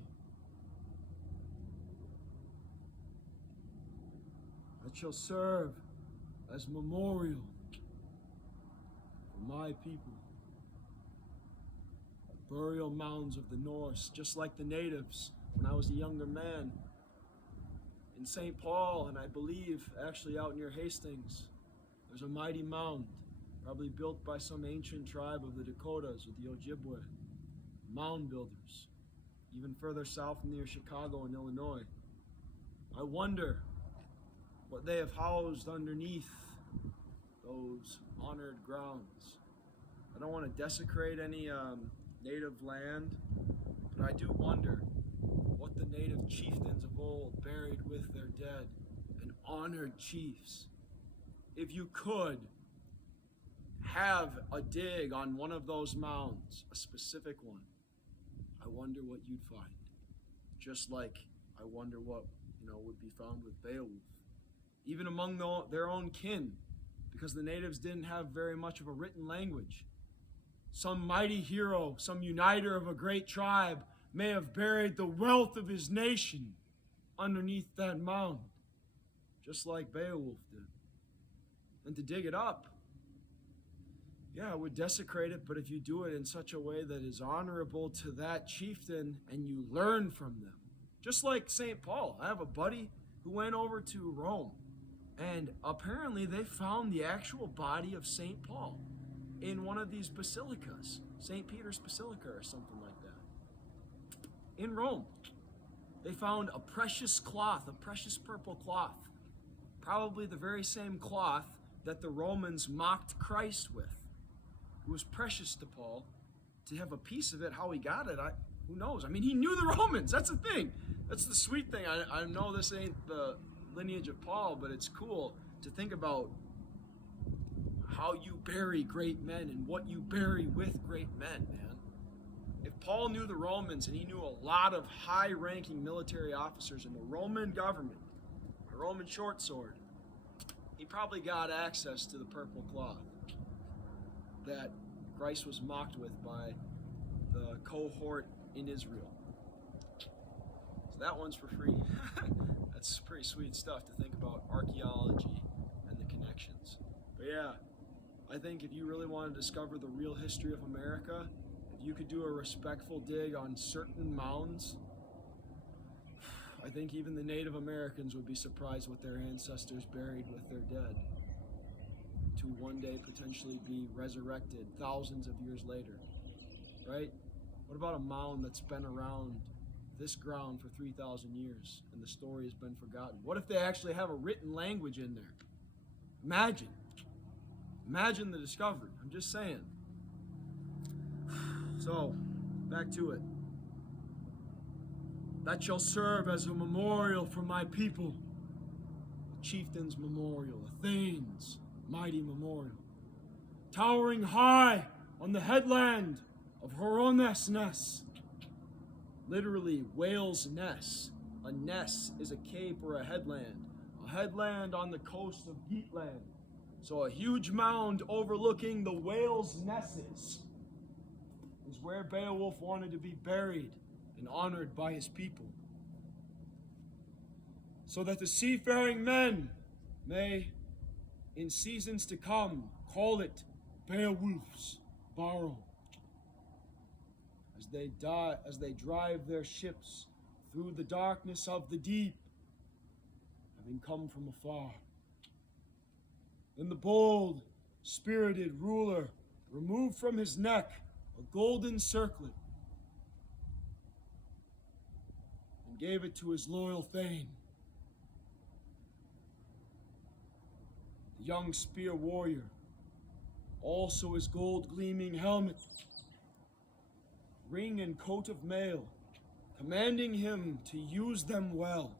that shall serve as memorial for my people. Burial mounds of the Norse, just like the natives when I was a younger man. In St. Paul, and I believe actually out near Hastings, there's a mighty mound, probably built by some ancient tribe of the Dakotas or the Ojibwe, mound builders, even further south near Chicago and Illinois. I wonder what they have housed underneath those honored grounds. I don't want to desecrate any native land, but I do wonder what the native chieftains of old buried with their dead and honored chiefs. If you could have a dig on one of those mounds, a specific one, I wonder what you'd find. Just like I wonder what would be found with Beowulf, even among their own kin, because the natives didn't have very much of a written language. Some mighty hero, some uniter of a great tribe, may have buried the wealth of his nation underneath that mound, just like Beowulf did. And to dig it up, yeah, it would desecrate it, but if you do it in such a way that is honorable to that chieftain and you learn from them, just like St. Paul. I have a buddy who went over to Rome, and apparently they found the actual body of St. Paul in one of these basilicas, St. Peter's Basilica or something like that. In Rome, they found a precious cloth, a precious purple cloth, probably the very same cloth that the Romans mocked Christ with. It was precious to Paul. To have a piece of it, how he got it, who knows? I mean, he knew the Romans, that's the thing. That's the sweet thing. I know this ain't the lineage of Paul, but it's cool to think about how you bury great men and what you bury with great men, man. If Paul knew the Romans and he knew a lot of high-ranking military officers in the Roman government, a Roman short sword, he probably got access to the purple cloth that Christ was mocked with by the cohort in Israel. So that one's for free. That's pretty sweet stuff to think about archaeology and the connections. But yeah, I think if you really want to discover the real history of America, if you could do a respectful dig on certain mounds, I think even the Native Americans would be surprised what their ancestors buried with their dead, to one day potentially be resurrected thousands of years later, right? What about a mound that's been around this ground for 3,000 years and the story has been forgotten? What if they actually have a written language in there? Imagine the discovery. I'm just saying. So, back to it. That shall serve as a memorial for my people, a chieftain's memorial, a thane's mighty memorial, towering high on the headland of Horones Ness. Literally, whale's ness. A ness is a cape or a headland on the coast of Geatland. So a huge mound overlooking the whale's nesses is where Beowulf wanted to be buried and honored by his people, so that the seafaring men may, in seasons to come, call it Beowulf's Barrow, as they drive their ships through the darkness of the deep, having come from afar. Then the bold, spirited ruler removed from his neck a golden circlet and gave it to his loyal thane. The young spear warrior, also his gold-gleaming helmet, ring and coat of mail, commanding him to use them well.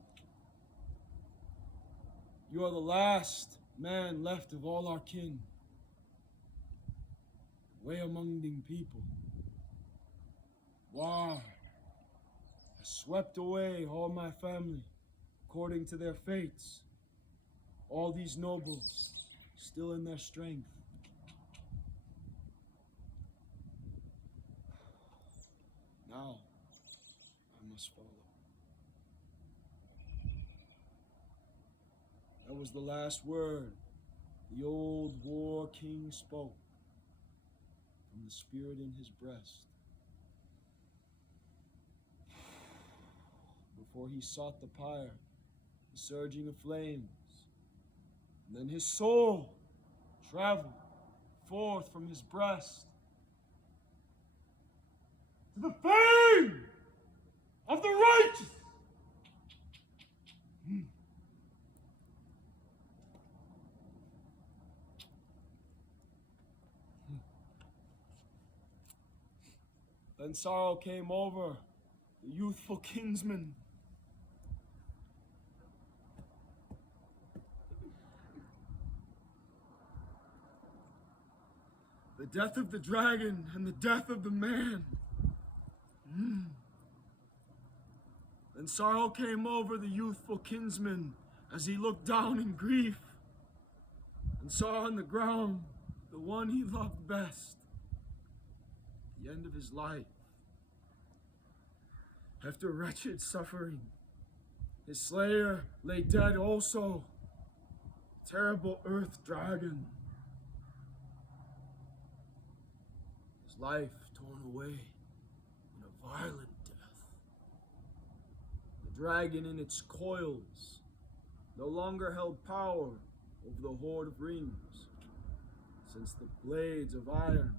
You are the last man left of all our kin, way among the people. War has swept away all my family according to their fates. All these nobles still in their strength. Now I must follow. That was the last word the old war king spoke from the spirit in his breast, before he sought the pyre, the surging of flames, and then his soul traveled forth from his breast to the fame of the righteous. Then sorrow came over the youthful kinsman. The death of the dragon and the death of the man. Then sorrow came over the youthful kinsman as he looked down in grief and saw on the ground the one he loved best. The end of his life. After wretched suffering, his slayer lay dead also, terrible earth dragon. His life torn away in a violent death. The dragon in its coils no longer held power over the hoard of rings, since the blades of iron,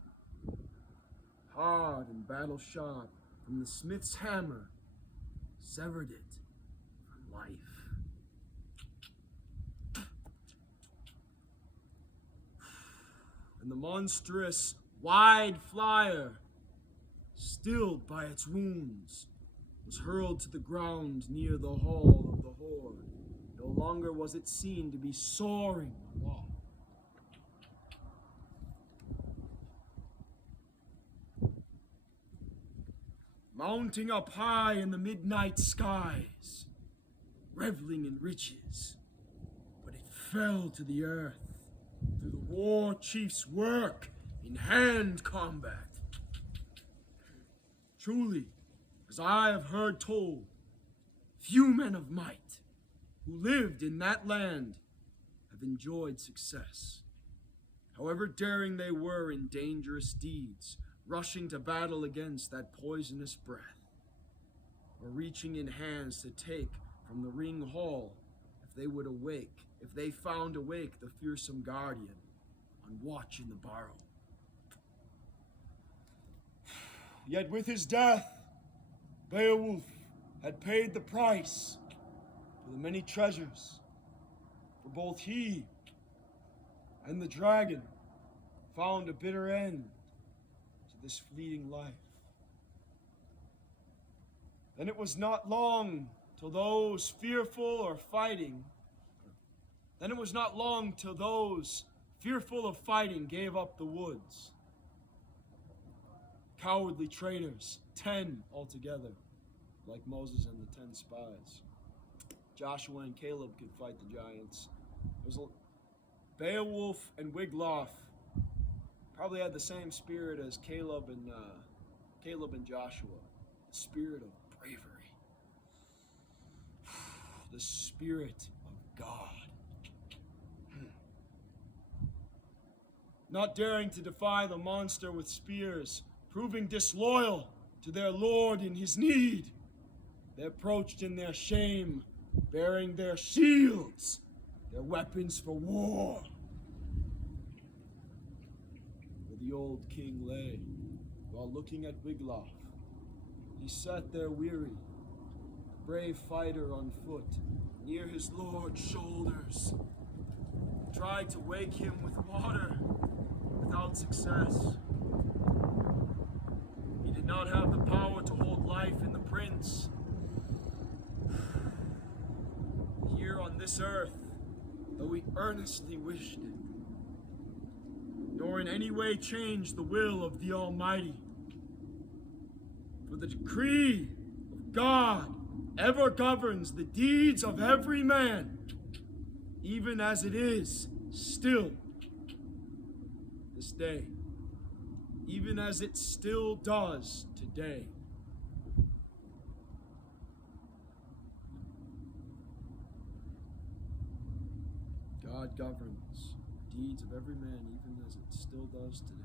hard and battle-sharp from the smith's hammer, severed it from life. And the monstrous, wide flyer, stilled by its wounds, was hurled to the ground near the hall of the hoard. No longer was it seen to be soaring aloft. Mounting up high in the midnight skies, reveling in riches, but it fell to the earth through the war chief's work in hand combat. Truly, as I have heard told, few men of might who lived in that land have enjoyed success. However daring they were in dangerous deeds, rushing to battle against that poisonous breath, or reaching in hands to take from the ring hall if they found awake the fearsome guardian on watch in the Barrow. Yet with his death, Beowulf had paid the price for the many treasures, for both he and the dragon found a bitter end to this fleeting life. Then it was not long till those fearful of fighting gave up the woods. Cowardly traitors, 10 altogether, like Moses and the 10 spies. Joshua and Caleb could fight the giants. Beowulf and Wiglaf probably had the same spirit as Caleb and Joshua, the spirit of bravery, the spirit of God. Not daring to defy the monster with spears, proving disloyal to their lord in his need, they approached in their shame, bearing their shields, their weapons for war. Where the old king lay, while looking at Wiglaf, he sat there weary, a brave fighter on foot, near his lord's shoulders. Tried to wake him with water, without success. He did not have the power to hold life in the prince. Here on this earth, though he earnestly wished it, nor in any way changed the will of the Almighty. For the decree of God ever governs the deeds of every man, even as it is still this day, even as it still does today. God governs the deeds of every man, even as it still does today.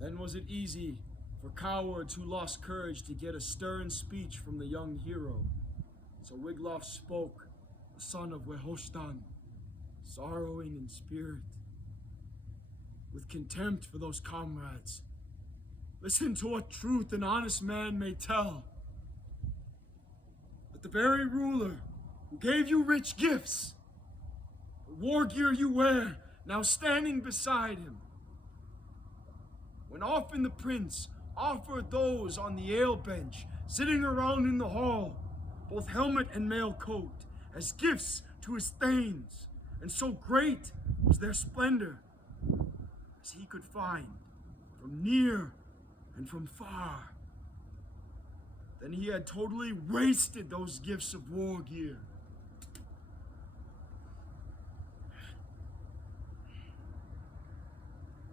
Then was it easy for cowards who lost courage to get a stern speech from the young hero. So Wiglaf spoke, the son of Wyrd, sorrowing in spirit, with contempt for those comrades. Listen to what truth an honest man may tell. That the very ruler who gave you rich gifts, the war gear you wear, now standing beside him, when often the prince offered those on the ale bench, sitting around in the hall, both helmet and mail coat, as gifts to his thanes, and so great was their splendor, as he could find from near and from far. Then he had totally wasted those gifts of war gear.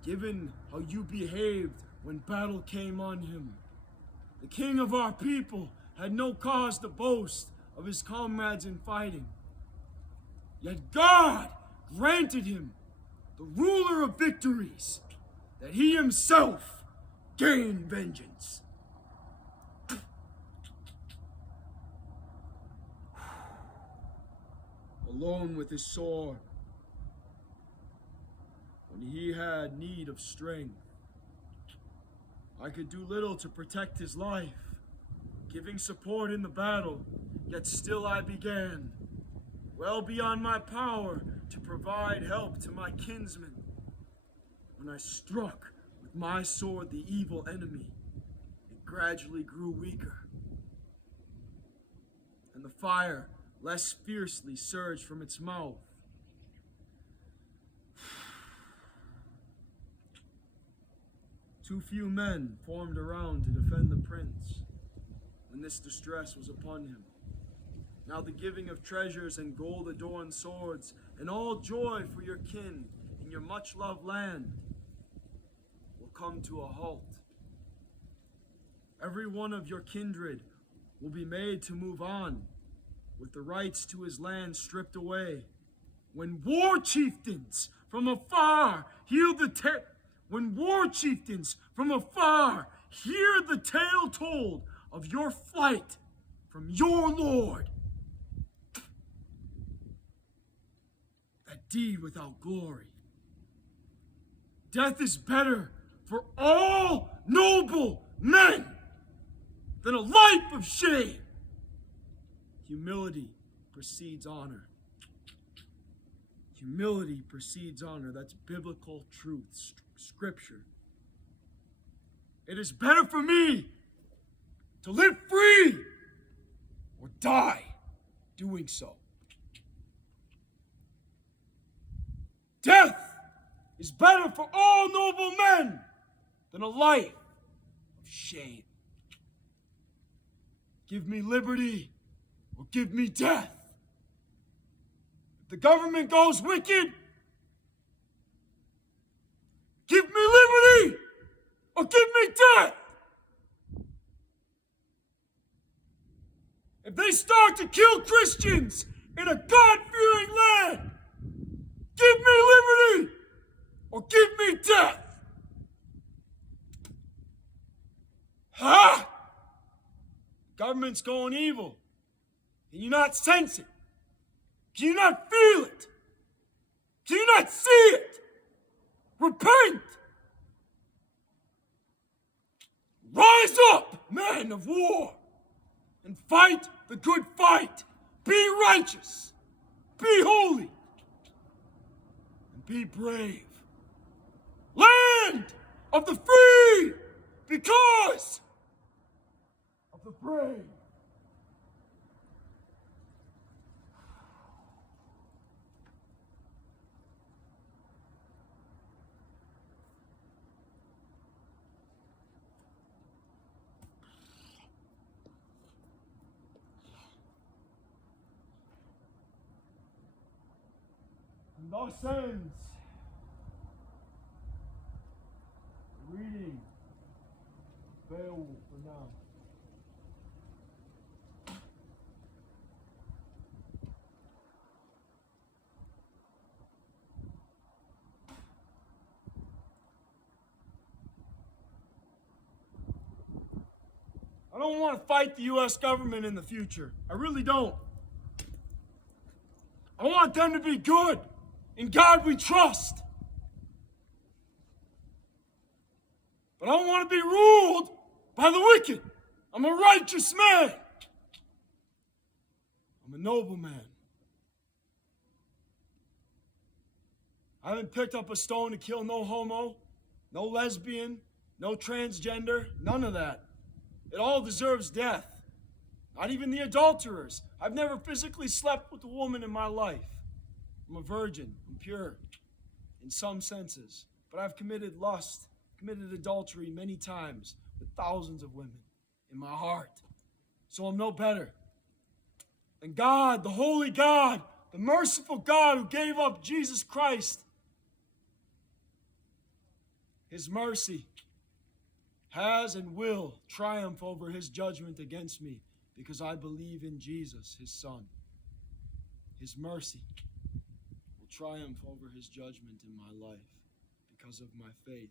Given how you behaved when battle came on him, the king of our people had no cause to boast of his comrades in fighting. Yet God granted him the ruler of victories, that he himself gain vengeance. Alone with his sword, when he had need of strength, I could do little to protect his life, giving support in the battle, yet still I began, well beyond my power, to provide help to my kinsmen, when I struck with my sword the evil enemy, gradually grew weaker, and the fire less fiercely surged from its mouth. Too few men formed around to defend the prince when this distress was upon him. Now the giving of treasures and gold-adorned swords and all joy for your kin in your much-loved land will come to a halt. Every one of your kindred will be made to move on, with the rights to his land stripped away. When war chieftains from afar hear the tale told of your flight from your lord, that deed without glory. Death is better for all noble men than a life of shame. Humility precedes honor. Humility precedes honor. That's biblical truth, scripture. It is better for me to live free or die doing so. Death is better for all noble men than a life of shame. Give me liberty or give me death. If the government goes wicked, give me liberty or give me death. If they start to kill Christians in a God-fearing land, give me liberty or give me death. Ha! Government's going evil. Can you not sense it? Can you not feel it? Can you not see it? Repent! Rise up, men of war, and fight the good fight. Be righteous, be holy, and be brave. Land of the free, because of the brave. And thus ends the reading of Beowulf for now. I don't want to fight the U.S. government in the future. I really don't. I want them to be good. In God we trust. But I don't want to be ruled by the wicked. I'm a righteous man. I'm a noble man. I haven't picked up a stone to kill no homo, no lesbian, no transgender, none of that. It all deserves death. Not even the adulterers. I've never physically slept with a woman in my life. I'm a virgin. I'm pure in some senses. But I've committed lust, committed adultery many times with thousands of women in my heart. So I'm no better. And God, the holy God, the merciful God who gave up Jesus Christ, his mercy has and will triumph over his judgment against me because I believe in Jesus, his Son. His mercy will triumph over his judgment in my life because of my faith.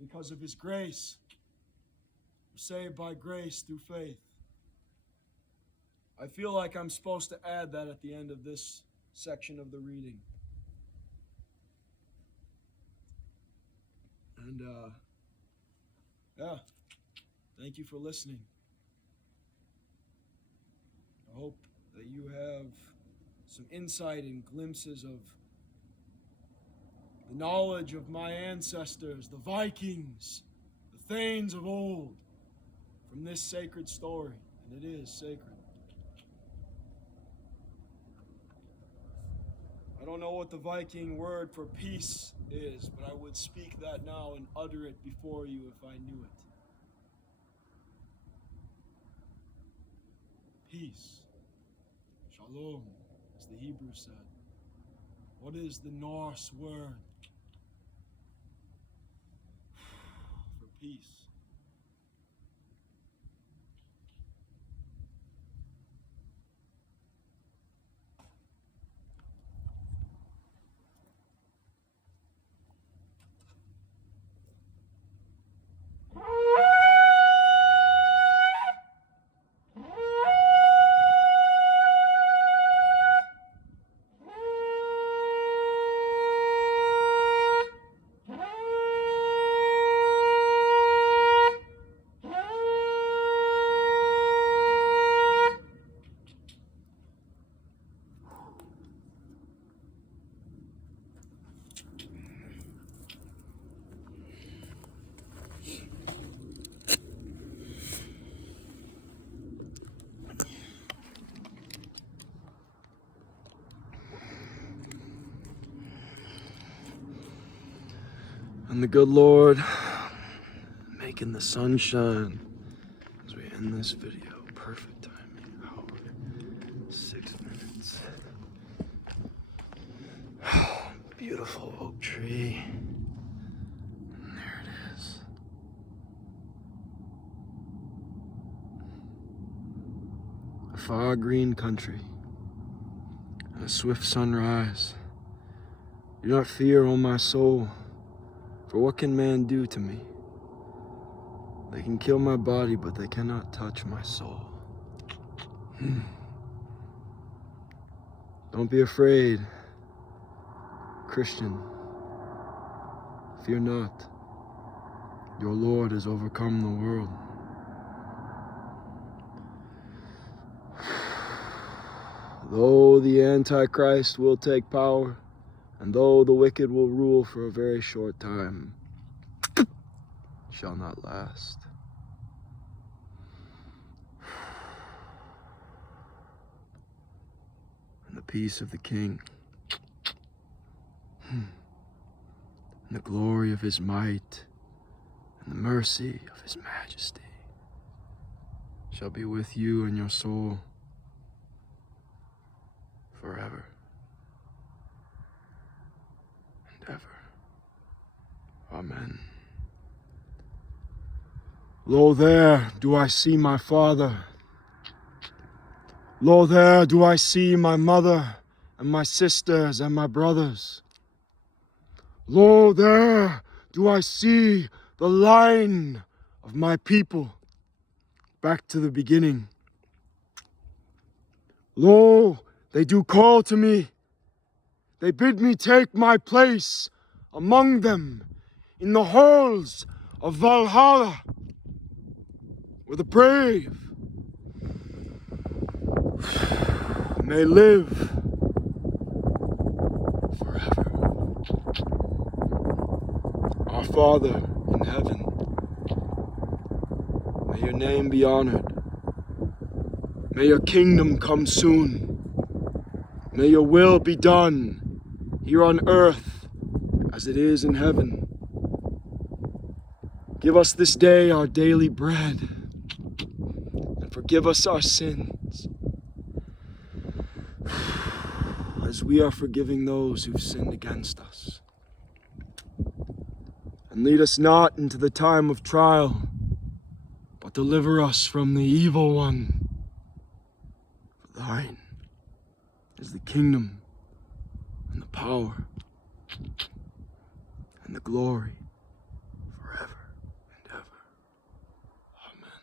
Because of his grace. We're saved by grace through faith. I feel like I'm supposed to add that at the end of this section of the reading. And, thank you for listening. I hope that you have some insight and glimpses of the knowledge of my ancestors, the Vikings, the thanes of old from this sacred story, and it is sacred. I don't know what the Viking word for peace is, but I would speak that now and utter it before you if I knew it. Peace. Shalom, as the Hebrew said. What is the Norse word for peace? And the good Lord making the sun shine as we end this video. Perfect timing. Hour, 6 minutes. Beautiful oak tree. And there it is. A far green country and a swift sunrise. Do not fear, O my soul. For what can man do to me? They can kill my body, but they cannot touch my soul. Don't be afraid, Christian. Fear not. Your Lord has overcome the world. Though the Antichrist will take power, and though the wicked will rule for a very short time, shall not last. And the peace of the King, and the glory of his might, and the mercy of his majesty shall be with you and your soul forever. Ever. Amen. Lo, there do I see my father. Lo, there do I see my mother and my sisters and my brothers. Lo, there do I see the line of my people back to the beginning. Lo, they do call to me. They bid me take my place among them in the halls of Valhalla, where the brave may live forever. Our Father in heaven, may your name be honored. May your kingdom come soon. May your will be done here on earth as it is in heaven. Give us this day our daily bread, and forgive us our sins, as we are forgiving those who've sinned against us. And lead us not into the time of trial, but deliver us from the evil one. For thine is the kingdom, and the power, and the glory, forever and ever. Amen.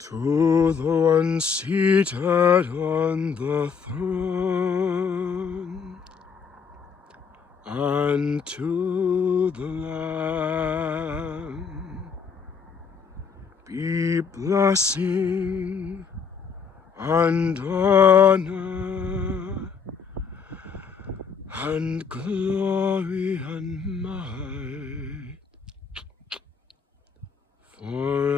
To the one seated on the throne, and to the Lamb, be blessing and honor and glory and might I